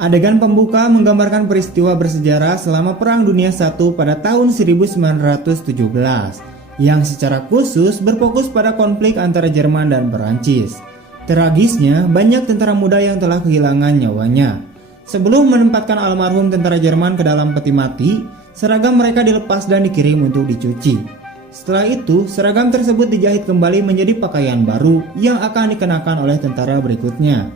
Adegan pembuka menggambarkan peristiwa bersejarah selama Perang Dunia I pada tahun 1917 yang secara khusus berfokus pada konflik antara Jerman dan Perancis. Tragisnya, banyak tentara muda yang telah kehilangan nyawanya. Sebelum menempatkan almarhum tentara Jerman ke dalam peti mati, seragam mereka dilepas dan dikirim untuk dicuci. Setelah itu, seragam tersebut dijahit kembali menjadi pakaian baru yang akan dikenakan oleh tentara berikutnya.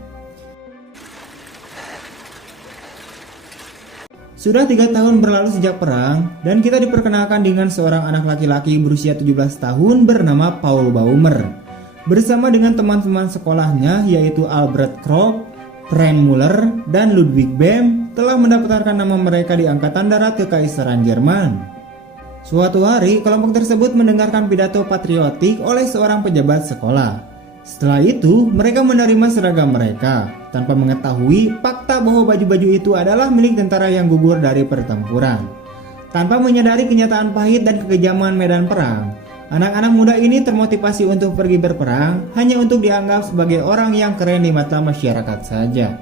Sudah 3 tahun berlalu sejak perang, dan kita diperkenalkan dengan seorang anak laki-laki berusia 17 tahun bernama Paul Baumer. Bersama dengan teman-teman sekolahnya yaitu Albert Krupp, Frank Muller, dan Ludwig Behm telah mendaftarkan nama mereka di Angkatan Darat Kekaisaran Jerman. Suatu hari, kelompok tersebut mendengarkan pidato patriotik oleh seorang pejabat sekolah. Setelah itu, mereka menerima seragam mereka, tanpa mengetahui fakta bahwa baju-baju itu adalah milik tentara yang gugur dari pertempuran. Tanpa menyadari kenyataan pahit dan kekejaman medan perang, anak-anak muda ini termotivasi untuk pergi berperang hanya untuk dianggap sebagai orang yang keren di mata masyarakat saja.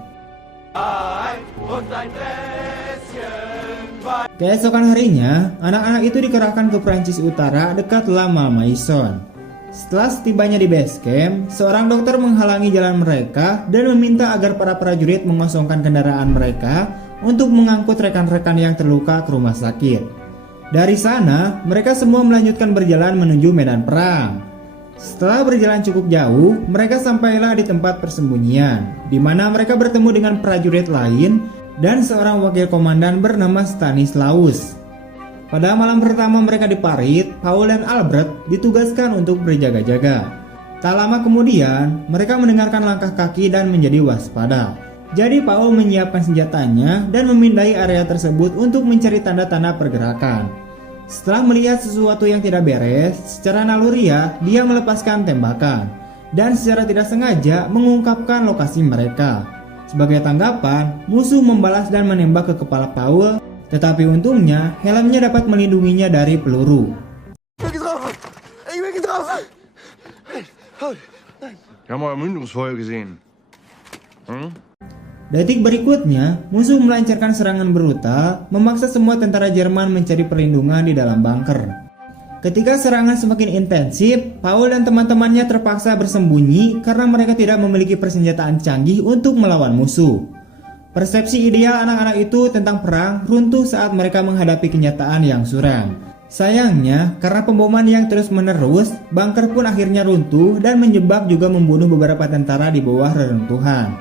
Keesokan harinya, anak-anak itu dikerahkan ke Prancis Utara dekat La Malmaison. Setelah setibanya di base camp, seorang dokter menghalangi jalan mereka dan meminta agar para prajurit mengosongkan kendaraan mereka untuk mengangkut rekan-rekan yang terluka ke rumah sakit. Dari sana, mereka semua melanjutkan berjalan menuju medan perang. Setelah berjalan cukup jauh, mereka sampailah di tempat persembunyian, di mana mereka bertemu dengan prajurit lain dan seorang wakil komandan bernama Stanislaus. Pada malam pertama mereka di parit, Paul dan Albert ditugaskan untuk berjaga-jaga. Tak lama kemudian, mereka mendengarkan langkah kaki dan menjadi waspada. Jadi Paul menyiapkan senjatanya dan memindai area tersebut untuk mencari tanda-tanda pergerakan. Setelah melihat sesuatu yang tidak beres, secara naluriah dia melepaskan tembakan dan secara tidak sengaja mengungkapkan lokasi mereka. Sebagai tanggapan, musuh membalas dan menembak ke kepala Paul. Tetapi untungnya, helmnya dapat melindunginya dari peluru. Detik berikutnya, musuh melancarkan serangan brutal, memaksa semua tentara Jerman mencari perlindungan di dalam bunker. Ketika serangan semakin intensif, Paul dan teman-temannya terpaksa bersembunyi karena mereka tidak memiliki persenjataan canggih untuk melawan musuh. Persepsi ideal anak-anak itu tentang perang runtuh saat mereka menghadapi kenyataan yang suram. Sayangnya, karena pemboman yang terus-menerus, bunker pun akhirnya runtuh dan menjebak juga membunuh beberapa tentara di bawah reruntuhan.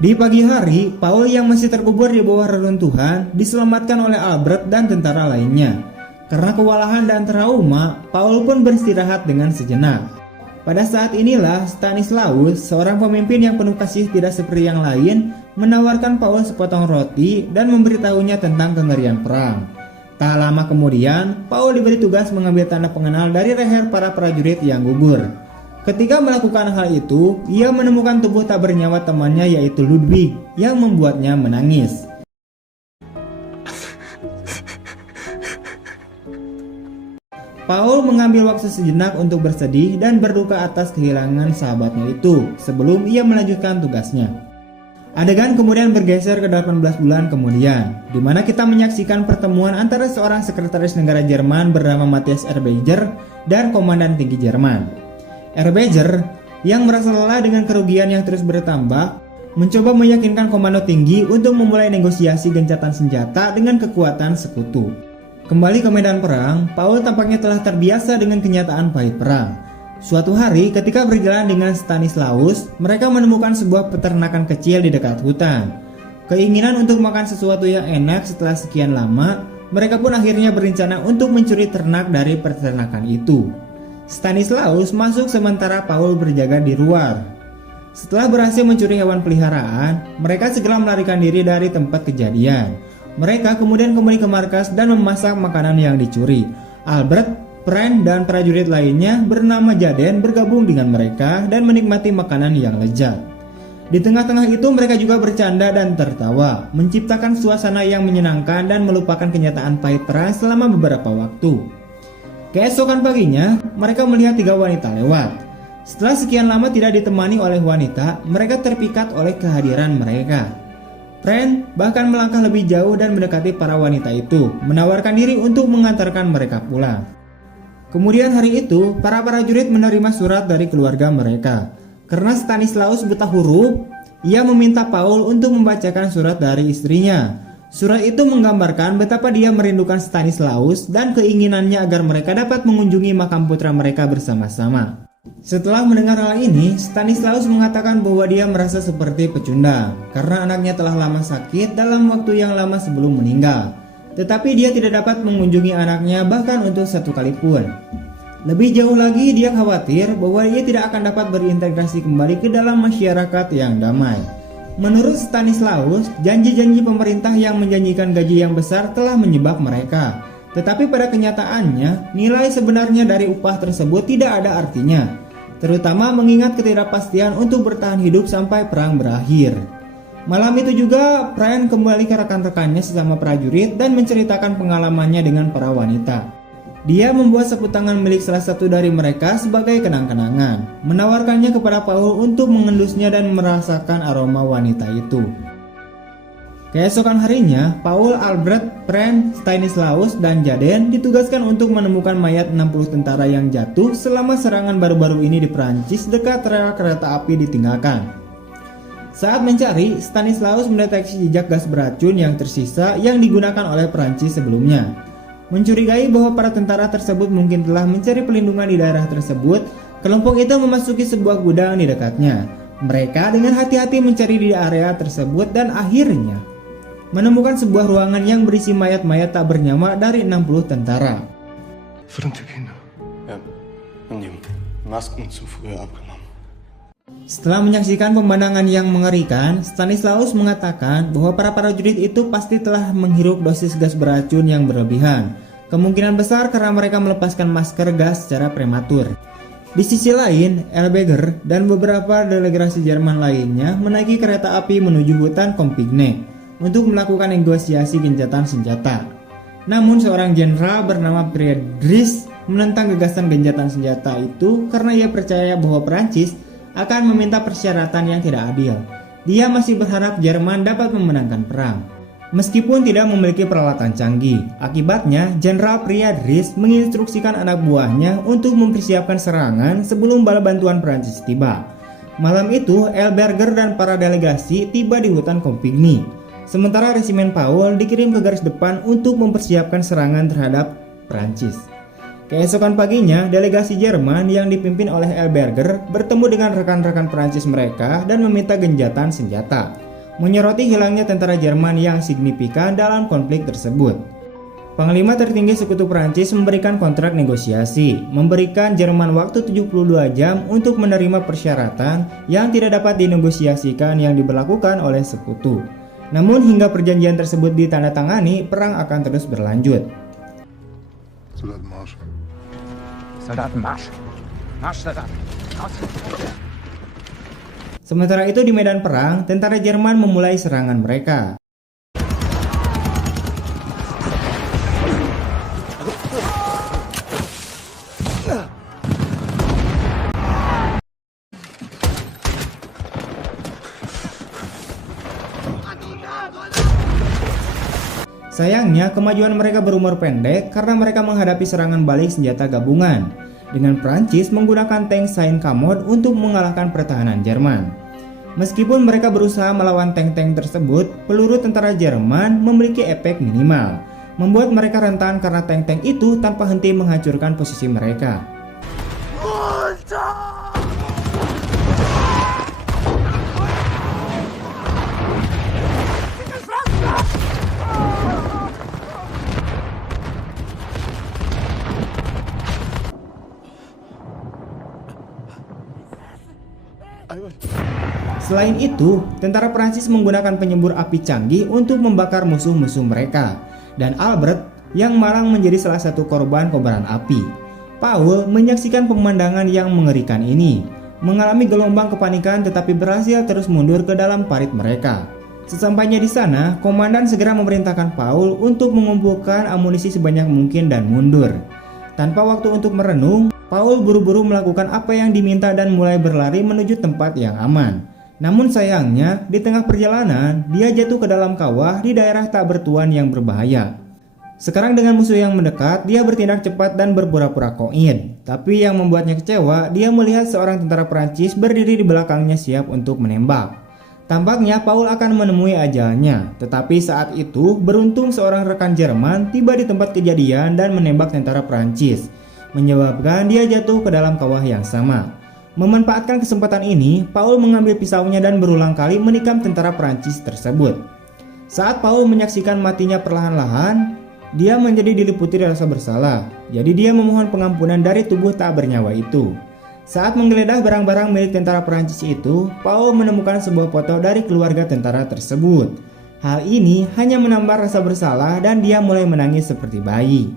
Di pagi hari, Paul yang masih terkubur di bawah reruntuhan diselamatkan oleh Albert dan tentara lainnya. Karena kewalahan dan trauma, Paul pun beristirahat dengan sejenak. Pada saat inilah Stanislaus, seorang pemimpin yang penuh kasih tidak seperti yang lain, menawarkan Paul sepotong roti dan memberitahunya tentang kengerian perang. Tak lama kemudian, Paul diberi tugas mengambil tanda pengenal dari leher para prajurit yang gugur. Ketika melakukan hal itu, ia menemukan tubuh tak bernyawa temannya yaitu Ludwig yang membuatnya menangis. Paul mengambil waktu sejenak untuk bersedih dan berduka atas kehilangan sahabatnya itu sebelum ia melanjutkan tugasnya. Adegan kemudian bergeser ke 18 bulan kemudian, di mana kita menyaksikan pertemuan antara seorang sekretaris negara Jerman bernama Matthias Erbeger dan komandan tinggi Jerman. Erbeger yang merasa lelah dengan kerugian yang terus bertambah, mencoba meyakinkan komando tinggi untuk memulai negosiasi gencatan senjata dengan kekuatan sekutu. Kembali ke medan perang, Paul tampaknya telah terbiasa dengan kenyataan pahit perang. Suatu hari ketika berjalan dengan Stanislaus, mereka menemukan sebuah peternakan kecil di dekat hutan. Keinginan untuk makan sesuatu yang enak setelah sekian lama, mereka pun akhirnya berencana untuk mencuri ternak dari peternakan itu. Stanislaus masuk sementara Paul berjaga di luar. Setelah berhasil mencuri hewan peliharaan, mereka segera melarikan diri dari tempat kejadian. Mereka kemudian kembali ke markas dan memasak makanan yang dicuri. Albert, Frank, dan prajurit lainnya bernama Jaden bergabung dengan mereka dan menikmati makanan yang lezat. Di tengah-tengah itu mereka juga bercanda dan tertawa, menciptakan suasana yang menyenangkan dan melupakan kenyataan pahit perang selama beberapa waktu. Keesokan paginya, mereka melihat 3 wanita lewat. Setelah sekian lama tidak ditemani oleh wanita, mereka terpikat oleh kehadiran mereka. Pran bahkan melangkah lebih jauh dan mendekati para wanita itu, menawarkan diri untuk mengantarkan mereka pulang. Kemudian hari itu, para prajurit menerima surat dari keluarga mereka. Karena Stanislaus buta huruf, ia meminta Paul untuk membacakan surat dari istrinya. Surat itu menggambarkan betapa dia merindukan Stanislaus dan keinginannya agar mereka dapat mengunjungi makam putra mereka bersama-sama. Setelah mendengar hal ini, Stanislaus mengatakan bahwa dia merasa seperti pecundang karena anaknya telah lama sakit dalam waktu yang lama sebelum meninggal. Tetapi dia tidak dapat mengunjungi anaknya bahkan untuk 1 kali pun. Lebih jauh lagi, dia khawatir bahwa dia tidak akan dapat berintegrasi kembali ke dalam masyarakat yang damai. Menurut Stanislaus, janji-janji pemerintah yang menjanjikan gaji yang besar telah menyebab mereka. Tetapi pada kenyataannya, nilai sebenarnya dari upah tersebut tidak ada artinya, terutama mengingat ketidakpastian untuk bertahan hidup sampai perang berakhir. Malam itu juga, Pran kembali ke rekan-rekannya sesama prajurit dan menceritakan pengalamannya dengan para wanita. Dia membuat sapu tangan milik salah satu dari mereka sebagai kenang-kenangan, menawarkannya kepada Paul untuk mengendusnya dan merasakan aroma wanita itu. Keesokan harinya, Paul, Albert, Pran, Stanislaus, dan Jaden ditugaskan untuk menemukan mayat 60 tentara yang jatuh selama serangan baru-baru ini di Prancis dekat rel kereta api ditinggalkan. Saat mencari, Stanislaus mendeteksi jejak gas beracun yang tersisa yang digunakan oleh Prancis sebelumnya. Mencurigai bahwa para tentara tersebut mungkin telah mencari perlindungan di daerah tersebut, kelompok itu memasuki sebuah gudang di dekatnya. Mereka dengan hati-hati mencari di area tersebut dan akhirnya menemukan sebuah ruangan yang berisi mayat-mayat tak bernyawa dari 60 tentara. Setelah menyaksikan pemandangan yang mengerikan, Stanislaus mengatakan bahwa para prajurit itu pasti telah menghirup dosis gas beracun yang berlebihan. Kemungkinan besar karena mereka melepaskan masker gas secara prematur. Di sisi lain, Elberger dan beberapa delegasi Jerman lainnya menaiki kereta api menuju hutan Compiègne untuk melakukan negosiasi gencatan senjata. Namun seorang jenderal bernama Friedrich menentang gagasan gencatan senjata itu karena ia percaya bahwa Prancis akan meminta persyaratan yang tidak adil. Dia masih berharap Jerman dapat memenangkan perang, meskipun tidak memiliki peralatan canggih. Akibatnya, Jenderal Friedrich menginstruksikan anak buahnya untuk mempersiapkan serangan sebelum bala bantuan Prancis tiba. Malam itu, Elberger dan para delegasi tiba di hutan Compiègne. Sementara resimen Paul dikirim ke garis depan untuk mempersiapkan serangan terhadap Prancis. Keesokan paginya, delegasi Jerman yang dipimpin oleh Elberger bertemu dengan rekan-rekan Prancis mereka dan meminta gencatan senjata, menyoroti hilangnya tentara Jerman yang signifikan dalam konflik tersebut. Panglima tertinggi sekutu Prancis memberikan kontrak negosiasi, memberikan Jerman waktu 72 jam untuk menerima persyaratan yang tidak dapat dinegosiasikan yang diberlakukan oleh sekutu. Namun hingga perjanjian tersebut ditandatangani, perang akan terus berlanjut. Soldaten marsch. Marsch, Soldaten. Sementara itu di medan perang, tentara Jerman memulai serangan mereka. Sayangnya, kemajuan mereka berumur pendek karena mereka menghadapi serangan balik senjata gabungan, dengan Prancis menggunakan tank Saint-Camot untuk mengalahkan pertahanan Jerman. Meskipun mereka berusaha melawan tank-tank tersebut, peluru tentara Jerman memiliki efek minimal, membuat mereka rentan karena tank-tank itu tanpa henti menghancurkan posisi mereka. Selain itu, tentara Prancis menggunakan penyembur api canggih untuk membakar musuh-musuh mereka, dan Albert yang malang menjadi salah satu korban kobaran api. Paul menyaksikan pemandangan yang mengerikan ini. mengalami gelombang kepanikan tetapi berhasil terus mundur ke dalam parit mereka. Sesampainya di sana, komandan segera memerintahkan Paul untuk mengumpulkan amunisi sebanyak mungkin dan mundur. Tanpa waktu untuk merenung, Paul buru-buru melakukan apa yang diminta dan mulai berlari menuju tempat yang aman. Namun sayangnya, di tengah perjalanan, dia jatuh ke dalam kawah di daerah tak bertuan yang berbahaya. Sekarang dengan musuh yang mendekat, dia bertindak cepat dan berpura-pura koin. Tapi yang membuatnya kecewa, dia melihat seorang tentara Prancis berdiri di belakangnya siap untuk menembak. Tampaknya Paul akan menemui ajalnya, tetapi saat itu beruntung seorang rekan Jerman tiba di tempat kejadian dan menembak tentara Prancis, menyebabkan dia jatuh ke dalam kawah yang sama. Memanfaatkan kesempatan ini, Paul mengambil pisaunya dan berulang kali menikam tentara Prancis tersebut. Saat Paul menyaksikan matinya perlahan-lahan, dia menjadi diliputi rasa bersalah, jadi dia memohon pengampunan dari tubuh tak bernyawa itu. Saat menggeledah barang-barang milik tentara Prancis itu, Paul menemukan sebuah foto dari keluarga tentara tersebut. Hal ini hanya menambah rasa bersalah dan dia mulai menangis seperti bayi.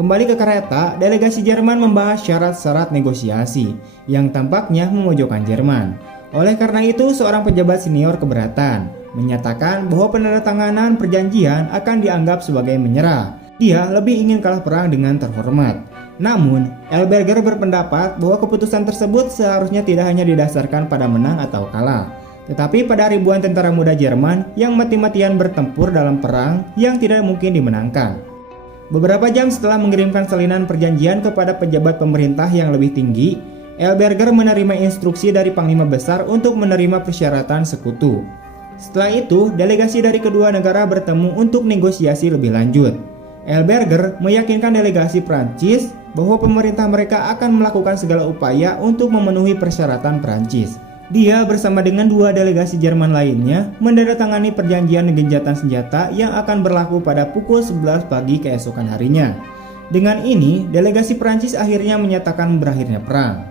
Kembali ke kereta, delegasi Jerman membahas syarat-syarat negosiasi yang tampaknya memojokkan Jerman. Oleh karena itu, seorang pejabat senior keberatan, menyatakan bahwa penandatanganan perjanjian akan dianggap sebagai menyerah. Dia lebih ingin kalah perang dengan terhormat. Namun, Elberger berpendapat bahwa keputusan tersebut seharusnya tidak hanya didasarkan pada menang atau kalah, tetapi pada ribuan tentara muda Jerman yang mati-matian bertempur dalam perang yang tidak mungkin dimenangkan. Beberapa jam setelah mengirimkan salinan perjanjian kepada pejabat pemerintah yang lebih tinggi, Elberger menerima instruksi dari Panglima Besar untuk menerima persyaratan sekutu. Setelah itu, delegasi dari kedua negara bertemu untuk negosiasi lebih lanjut. Elberger meyakinkan delegasi Prancis bahwa pemerintah mereka akan melakukan segala upaya untuk memenuhi persyaratan Prancis. Dia bersama dengan dua delegasi Jerman lainnya menandatangani perjanjian gencatan senjata yang akan berlaku pada pukul 11 pagi keesokan harinya. Dengan ini, delegasi Prancis akhirnya menyatakan berakhirnya perang.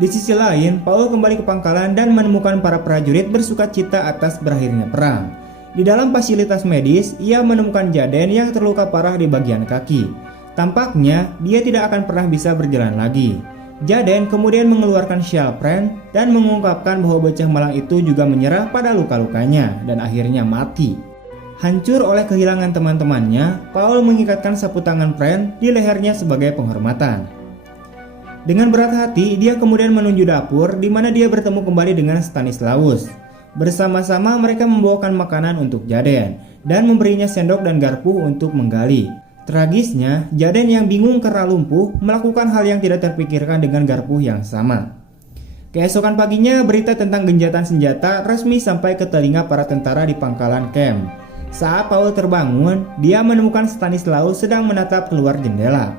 Di sisi lain, Paul kembali ke pangkalan dan menemukan para prajurit bersukacita atas berakhirnya perang. Di dalam fasilitas medis, ia menemukan Jaden yang terluka parah di bagian kaki. Tampaknya, dia tidak akan pernah bisa berjalan lagi. Jaden kemudian mengeluarkan Shalpren dan mengungkapkan bahwa bocah malang itu juga menyerah pada luka-lukanya dan akhirnya mati. Hancur oleh kehilangan teman-temannya, Paul mengikatkan sapu tangan Pren di lehernya sebagai penghormatan. Dengan berat hati, dia kemudian menuju dapur di mana dia bertemu kembali dengan Stanislaus. Bersama-sama mereka membawakan makanan untuk Jaden dan memberinya sendok dan garpu untuk menggali. Tragisnya, Jaden yang bingung karena lumpuh melakukan hal yang tidak terpikirkan dengan garpu yang sama. Keesokan paginya, berita tentang gencatan senjata resmi sampai ke telinga para tentara di pangkalan camp. Saat Paul terbangun, dia menemukan Stanislaus sedang menatap keluar jendela.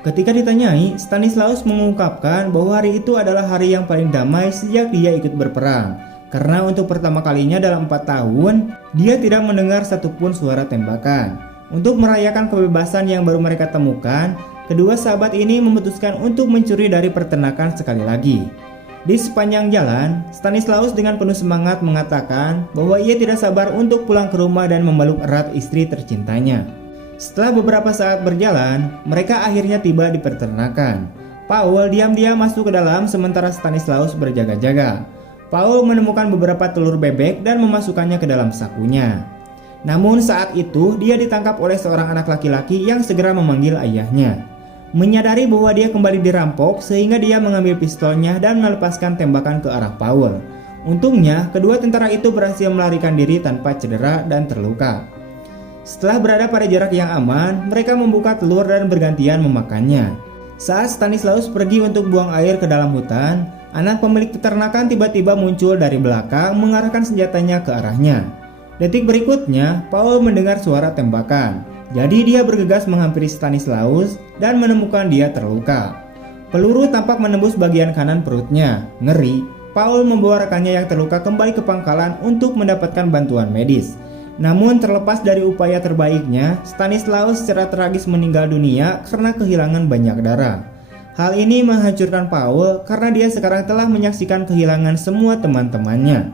Ketika ditanyai, Stanislaus mengungkapkan bahwa hari itu adalah hari yang paling damai sejak dia ikut berperang. Karena untuk pertama kalinya dalam 4 tahun, dia tidak mendengar satupun suara tembakan. Untuk merayakan kebebasan yang baru mereka temukan, kedua sahabat ini memutuskan untuk mencuri dari peternakan sekali lagi. Di sepanjang jalan, Stanislaus dengan penuh semangat mengatakan bahwa ia tidak sabar untuk pulang ke rumah dan memeluk erat istri tercintanya. Setelah beberapa saat berjalan, mereka akhirnya tiba di peternakan. Paul diam-diam masuk ke dalam sementara Stanislaus berjaga-jaga. Paul menemukan beberapa telur bebek dan memasukkannya ke dalam sakunya. Namun saat itu dia ditangkap oleh seorang anak laki-laki yang segera memanggil ayahnya. Menyadari bahwa dia kembali dirampok sehingga dia mengambil pistolnya dan melepaskan tembakan ke arah Paul. Untungnya kedua tentara itu berhasil melarikan diri tanpa cedera dan terluka. Setelah berada pada jarak yang aman, mereka membuka telur dan bergantian memakannya. Saat Stanislaus pergi untuk buang air ke dalam hutan, anak pemilik peternakan tiba-tiba muncul dari belakang mengarahkan senjatanya ke arahnya. Detik berikutnya, Paul mendengar suara tembakan. Jadi dia bergegas menghampiri Stanislaus dan menemukan dia terluka. Peluru tampak menembus bagian kanan perutnya. Ngeri, Paul membawa rekannya yang terluka kembali ke pangkalan untuk mendapatkan bantuan medis. Namun terlepas dari upaya terbaiknya, Stanislaus secara tragis meninggal dunia karena kehilangan banyak darah. Hal ini menghancurkan Paul karena dia sekarang telah menyaksikan kehilangan semua teman-temannya.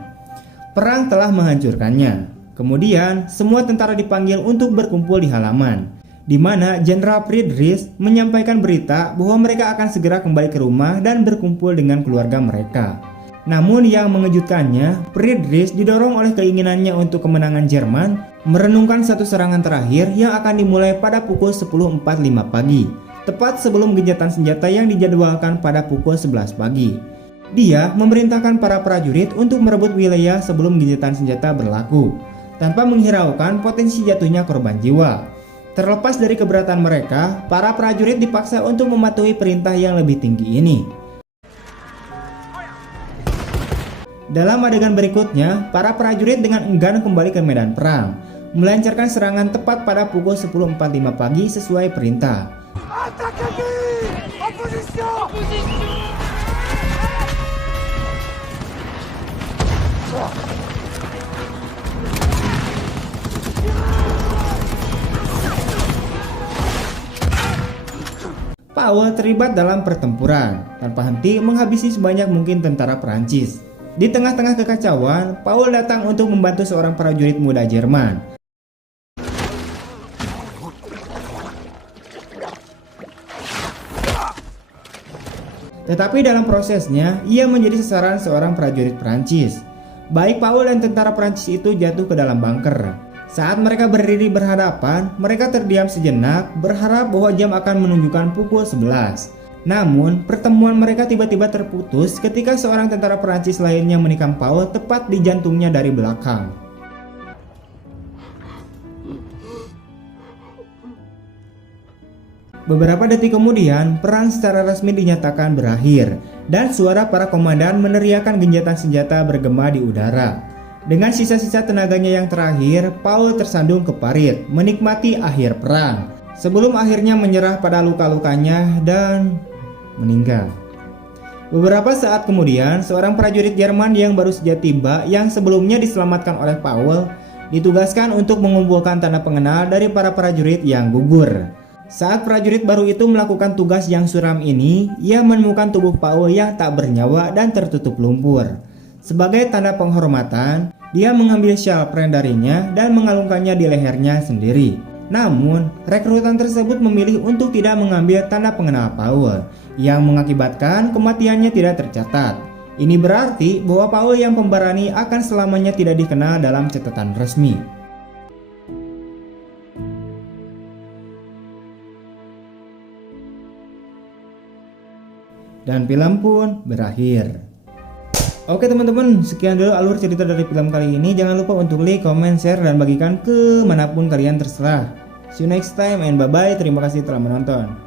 Perang telah menghancurkannya. Kemudian, semua tentara dipanggil untuk berkumpul di halaman, di mana Jenderal Friedrich menyampaikan berita bahwa mereka akan segera kembali ke rumah dan berkumpul dengan keluarga mereka. Namun yang mengejutkannya, Friedrich didorong oleh keinginannya untuk kemenangan Jerman merenungkan satu serangan terakhir yang akan dimulai pada pukul 10.45 pagi, tepat sebelum gencatan senjata yang dijadwalkan pada pukul 11 pagi. Dia memerintahkan para prajurit untuk merebut wilayah sebelum gencatan senjata berlaku, tanpa menghiraukan potensi jatuhnya korban jiwa. Terlepas dari keberatan mereka, para prajurit dipaksa untuk mematuhi perintah yang lebih tinggi ini. Dalam adegan berikutnya, para prajurit dengan enggan kembali ke medan perang, melancarkan serangan tepat pada pukul 10.45 pagi sesuai perintah. Paul terlibat dalam pertempuran, tanpa henti menghabisi sebanyak mungkin tentara Prancis. Di tengah-tengah kekacauan, Paul datang untuk membantu seorang prajurit muda Jerman. Tetapi dalam prosesnya, ia menjadi sasaran seorang prajurit Prancis. Baik Paul dan tentara Prancis itu jatuh ke dalam bunker. Saat mereka berdiri berhadapan, mereka terdiam sejenak, berharap bahwa jam akan menunjukkan pukul 11. Namun, pertemuan mereka tiba-tiba terputus ketika seorang tentara Prancis lainnya menikam Paul tepat di jantungnya dari belakang. Beberapa detik kemudian, perang secara resmi dinyatakan berakhir, dan suara para komandan meneriakkan gencatan senjata bergema di udara. Dengan sisa-sisa tenaganya yang terakhir, Paul tersandung ke parit, menikmati akhir perang, sebelum akhirnya menyerah pada luka-lukanya dan meninggal. Beberapa saat kemudian, seorang prajurit Jerman yang baru saja tiba yang sebelumnya diselamatkan oleh Paul, ditugaskan untuk mengumpulkan tanda pengenal dari para prajurit yang gugur. Saat prajurit baru itu melakukan tugas yang suram ini, ia menemukan tubuh Paul yang tak bernyawa dan tertutup lumpur. Sebagai tanda penghormatan, dia mengambil syal pren darinya dan mengalungkannya di lehernya sendiri. Namun, rekrutan tersebut memilih untuk tidak mengambil tanda pengenal Paul, yang mengakibatkan kematiannya tidak tercatat. Ini berarti bahwa Paul yang pemberani akan selamanya tidak dikenal dalam catatan resmi. Dan film pun berakhir. Oke teman-teman, sekian dulu alur cerita dari film kali ini. Jangan lupa untuk like, comment, share, dan bagikan ke manapun kalian terserah. See you next time and bye-bye. Terima kasih telah menonton.